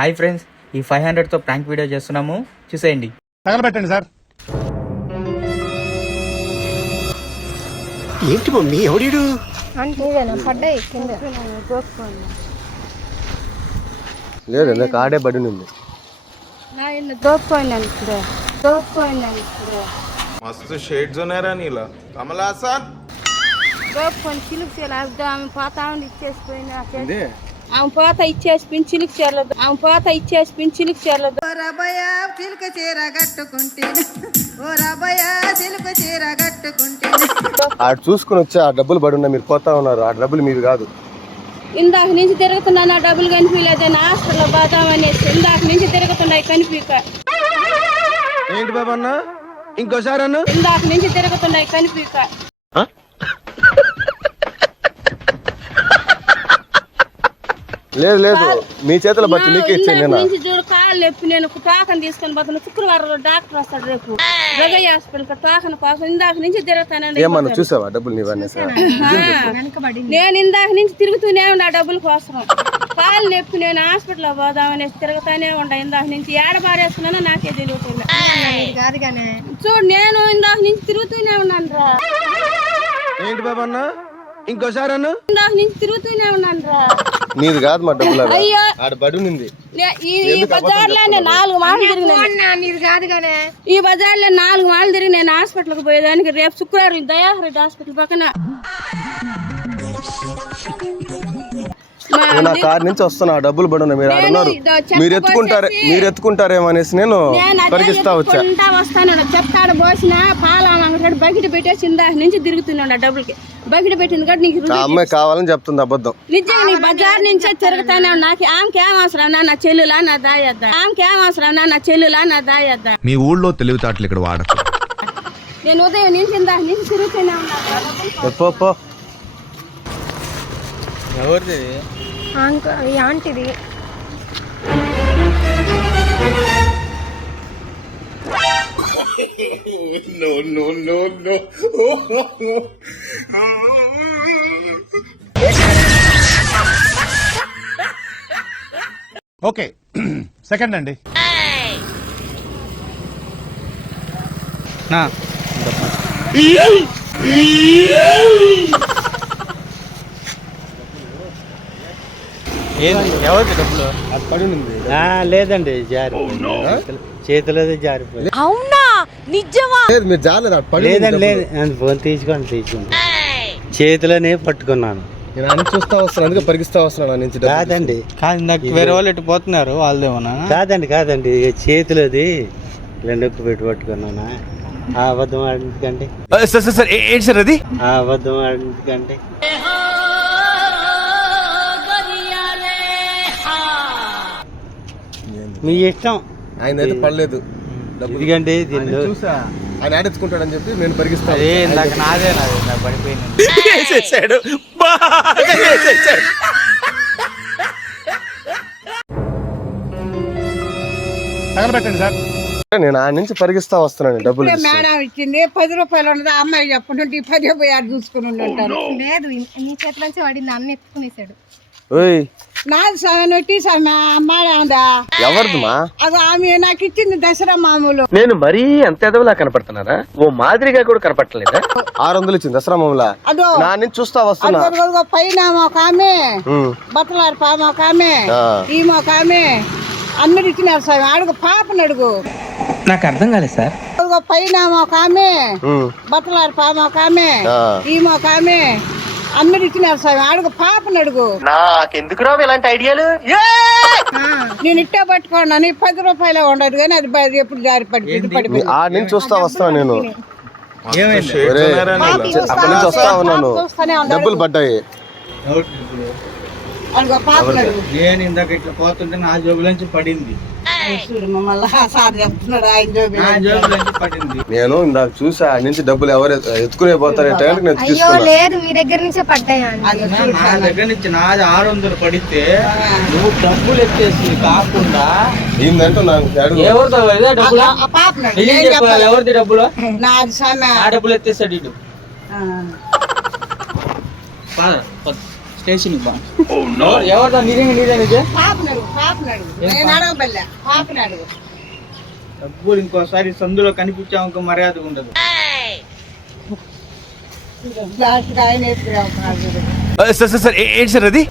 Hi friends, ఈ 500తో prank video చేస్తున్నాము, చూసేయండి. తగలబెట్టండి సార్. ఏంటి మమ్మీ ఎవడీడు? లేదు నాకు ఆడే బడి ఉంది. मस्त शेड जो नाही राणीला कमला असा ఆమె పాత ఇచ్చేసి పింఛిలికి చేరలేదు. ఆడు చూసుకుని వచ్చి ఆ డబ్బులు పడి ఉన్నా మీరు పోతా ఉన్నారు. ఆ డబ్బులు మీవి కాదు. ఇందాక నుంచి తిరుగుతున్నా, డబ్బులు కనిపించలేదు. హాస్పిటల్లో పోతామనేసి ఇందాక నుంచి తిరుగుతున్నాయి, కనిపించ. ఏంటి బాబా అన్న ఇంకోసారి అన్న? ఇందాక నుంచి తిరుగుతున్నాయి, కనిపించ. లేదు లేదు, మీ చేతిలో బట్టి నీకే ఇచ్చాను. నుంచి చూడు కాళ్ళు ఎప్పి నేను టోకన్ తీసుకొని పోతున్నా. శుక్రవారం డాక్టర్ వస్తాడు రేపు జగయ్య హాస్పిటల్ టోకన్ కోసం. ఇందాక నుంచి తిరుగుతానండి. ఏమన్నా చూసావా డబ్బులు నీవన్నీ? నేను ఇందాక నుంచి తిరుగుతూనే ఉన్నా డబ్బుల కోసం. కాళ్ళు నొప్పి నేను హాస్పిటల్ పోదామనేసి తిరుగుతానే ఉండా. ఇందాక నుంచి ఏడ పారేస్తున్నానో నాకే తెలియట్లేదు. చూడు నేను ఇందాక నుంచి తిరుగుతూనే ఉన్నాను రా. ఏంటి బాబా అన్న ఇంకోసారి అన్న? ఇందాక నుంచి తిరుగుతూనే ఉన్నాను రా. నీది కాదు మా డబ్బులు. అయ్యో ఆడ బడి ఉంది. ఈ బజార్లో 4 మాటలు తిరిగినా. ఈ బజార్లో 4 మాటలు తిరిగి నేను హాస్పిటల్కి పోయేదానికి. రేపు శుక్రవారం దయాహరెడ్డి హాస్పిటల్ పక్కన నేను ఆ కార్ నుంచి వస్తున్నా. ఆ డబ్బులు పడి మీరు ఆడున్నారు. మీరు ఎత్తుకుంటారేమో అనేసి నేను పరిగిస్తా వస్తాను. చెప్తాడు పోసిన పాల బకెట్ పెట్టేసి ఇందాక నుంచి తిరుగుతున్నాడు. ఆ డబ్బులకి బకెట్ పెట్టింది కాబట్టి నీకు అమ్మాయి కావాలని చెప్తుంది అబద్ధం. నిజంగా నీ బజార్ నుంచే తిరుగుతానే. నాకు ఆమెకేం అవసరం నా చెల్లులా నా దాయద్దా? ఆమెకేం అవసరం నా చెల్లులా నా దాయద్దా? మీ ఊళ్ళో తెలివితేటలు ఇక్కడ వాడకు. నేను ఉదయం నుంచి ఇందాక నుంచి తిరుగుతూనే ఉన్నా. ఎవరిది? ఆంటీది. ఓకే సెకండ్ అండి. నా ఎవరికి డబ్బులు? లేదండి, చేతిలో జారిపోయింది. అవునా నిజమా? మీరు జాలేదు. లేదండి లేదు, ఫోన్ తీసుకోండి. చేతిలోనే పట్టుకున్నాను. నేను అన్ని చూస్తా వస్తున్నాను, అందుకే పరిగిస్తా వస్తున్నాను నుంచి. కాదండి కాదు, వేరే వాళ్ళు ఇటు పోతున్నారు, వాళ్ళదేమన్నా? కాదండి చేతిలోది ఇలా నొక్కి పెట్టి పట్టుకున్నానా. ఆ అబద్ధం ఆడిందుకంటే ఏంటి సార్ అది? ఆ అబద్ధం ఆడిందుకంటే మీ ఇష్టం. ఆయన అయితే పడలేదు. ఎందుకంటే చూసా ఆయన ఆడించుకుంటాడని చెప్పి నేను పరిగిస్తాను. నాదే నాకు పడిపోయింది. తగలబెట్టండి సార్. నేను ఆయన నుంచి పరిగిస్తా వస్తున్నాను. డబ్బులు మేడం ఇచ్చింది 10 రూపాయలు ఉన్నది. అమ్మాయి చెప్పండి 10 పోయాడు చూసుకుని ఉంటారు. లేదు, నీ చేతి నుంచి వాడి అన్న ఎత్తుకునేసాడు. నాది సగనొట్టి అమ్మాడా ఎవరిదిమా? అది ఆమె నాకు ఇచ్చింది దసరా మామూలు. నేను మరీ అంత ఎదవలా కనపడుతున్నారా? ఓ మాదిరిగా కూడా కనపడలేదా? 600 ఇచ్చింది దసరా మామూలా. అదో నా నుంచి చూస్తా వస్తున్నా. పైన ఒక ఆమె, బట్టలారు పామ ఒక ఆమె, ఈమె ఒక ఆమె, అందరు ఇచ్చినారు సార్. అడుగు పాపను అడుగు. నాకు అర్థం కాలేదు సార్. పైన ఒక ఆమె, బట్టలారు పామ ఒక ఆమె, ఈమె ఒక ఆమె, అందరు ఇచ్చినారు సార్. అడుగు పాపను అడుగు. నాకెందుకు రావు ఇలాంటి ఐడియాలు? నేను ఇట్టే పట్టుకున్నాను. 10 రూపాయలు ఉండదు కానీ అది ఎప్పుడు జారి పడిపోయింది. ఆ నుంచి చూస్తా వస్తున్నా నేను. ఏమైంది? అక్కడి నుంచి వస్తా ఉన్నాను. డబ్బులు పడ్డాయి. నేను ఇందాక ఇట్లా పోతుంటే నా జోబులోంచి పడింది. నేను ఇందాక చూసా ఆ నుంచి డబ్బులు ఎవరు ఎత్తుకునే పోతారంటే నేను తీసుకున్నా. లేదు, మీ దగ్గర నుంచే పడ్డాయా? నా దగ్గర నుంచి నాది 600 పడితే నువ్వు డబ్బులు ఎత్తేసి కాకుండా ఏంటంటే ఎవరిది డబ్బులు? నాది ఆ డబ్బులు ఎత్తేసాడు ఇటు. స్టేషన్ బా ఎవరిదా నీదే డబ్బులు ఇంకోసారి సందులో కనిపించాము ఇంకో మర్యాద ఉండదు. సార్ ఏంటి సార్ అది?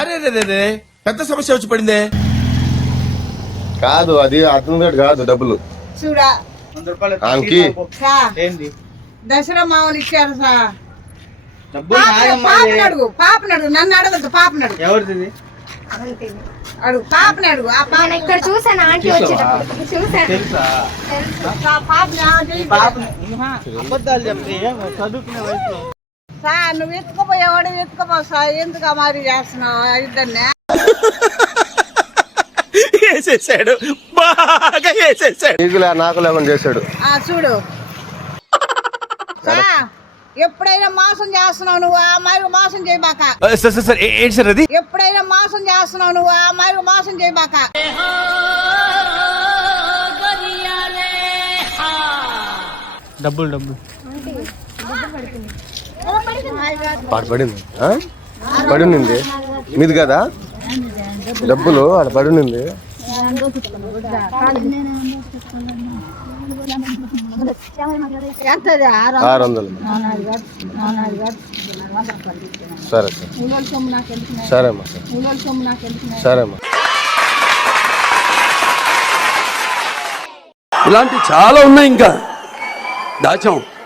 అరే పెద్ద సమస్య వచ్చి పడిందే. కాదు అది అతని కాదు డబ్బులు. చూడా 100 రూపాయలు ఆమెకి ఏంది దసరా మామూలు ఇచ్చారు సార్. డబ్బులు నాదమ్మా. పాపని అడుగు, నన్ను అడగద్దు. పాపని అడుగు, ఎవరిది అడుగు పాపని అడుగు. ఆ పాప నేను ఇక్కడ చూసాను ఆంటీ వచ్చేటప్పుడు చూసాను. తెలుసా? పాపని పాపని అబద్ధాలు చెప్తే చదువుకునే వయసులో సార్ నువ్వు ఎత్తుకుపోయేవాడు ఎత్తుకుపో సార్. ఎందుకు మరి చేస్తున్నావు ఇద్దరిని? వేసేసాడు, బాగా వేసేసాడు. నాకు లేకుండా చేశాడు. చూడు సార్, ఎప్పుడైనా మోసం చేస్తున్నావు నువ్వు ఆ మరి మోసం చేయబాక. సార్ ఏంటి సార్ అది? ఎప్పుడైనా మోసం చేస్తున్నావు నువ్వు ఆ మరి మోసం చేయబాక. డబ్బులు ఆడ పడింది పడినింది మీది కదా డబ్బులు ఆడ పడినింది. 600. సరే సరేమ్మా సరేమ్మా. ఇలాంటి చాలా ఉన్నాయి ఇంకా దాచాం.